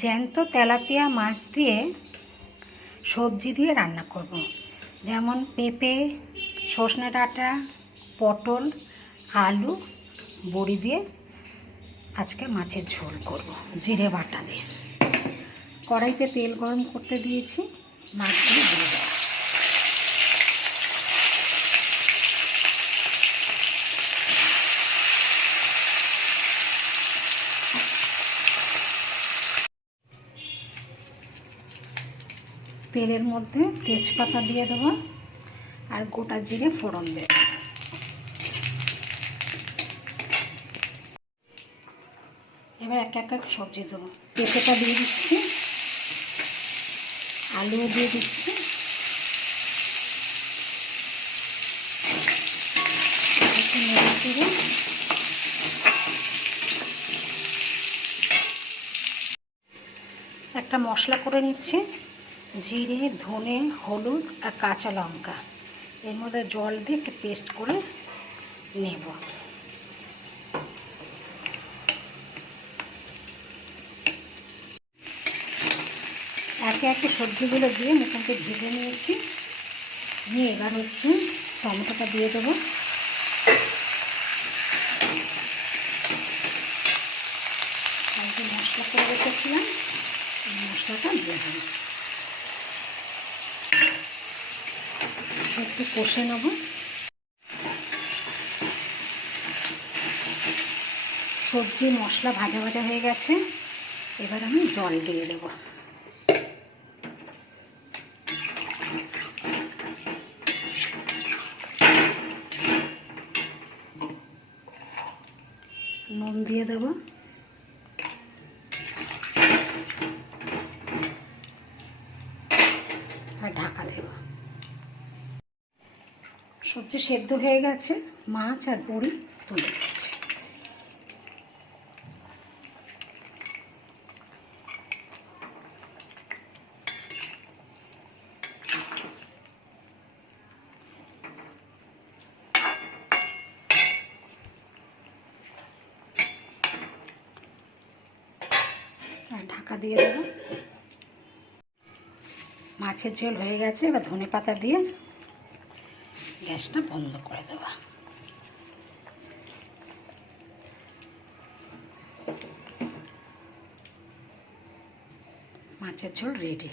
জ্যান্ত তেলাপিয়া মাছ দিয়ে সবজি দিয়ে রান্না করব। যেমন পেঁপে, সজনে ডাঁটা, পটল, আলু, বড়ি দিয়ে আজকে মাছের ঝোল করব জিরে বাটা দিয়ে। কড়াইতে তেল গরম করতে দিয়েছি, মাছগুলো দিয়ে দেবো। তেলের মধ্যে তেজপাতা দিয়ে দেবো আর গোটা জিরে ফোড়ন দেবো। এবার এক এক সবজি দেবো। পেঁপেটা দিয়ে দিচ্ছি, আলুও দিয়ে দিচ্ছি, একটু নেড়ে চেড়ে একটা মশলা করে নিচ্ছি। জিরে, ধনে, হলুদ আর কাঁচা লঙ্কা, এর মধ্যে জল দিয়ে একটু পেস্ট করে নেব। একে একে সবজিগুলো দিয়ে মোটামুটি ভেজে নিয়েছি। নিয়ে এবার হচ্ছে টমেটোটা দিয়ে দেবো। আর যে মশলা করে রেখেছিলাম এই মশলাটা দিয়ে দেবো। একটু কষে নেব। সবজি মশলা ভাজা ভাজা হয়ে গেছে, এবার আমি জল দিয়ে দেবো। নুন দিয়ে দেবো, আর ঢাকা দেব। সবজি সেদ্ধ হয়ে গেছে, মাছ আর বড়ি তুলে দিচ্ছি। আর ঢাকা দিয়ে দেবো। মাছের ঝোল হয়ে গেছে, এবার ধনেপাতা দিয়ে গ্যাসটা বন্ধ করে দেবো। মাছের ঝোল রেডি।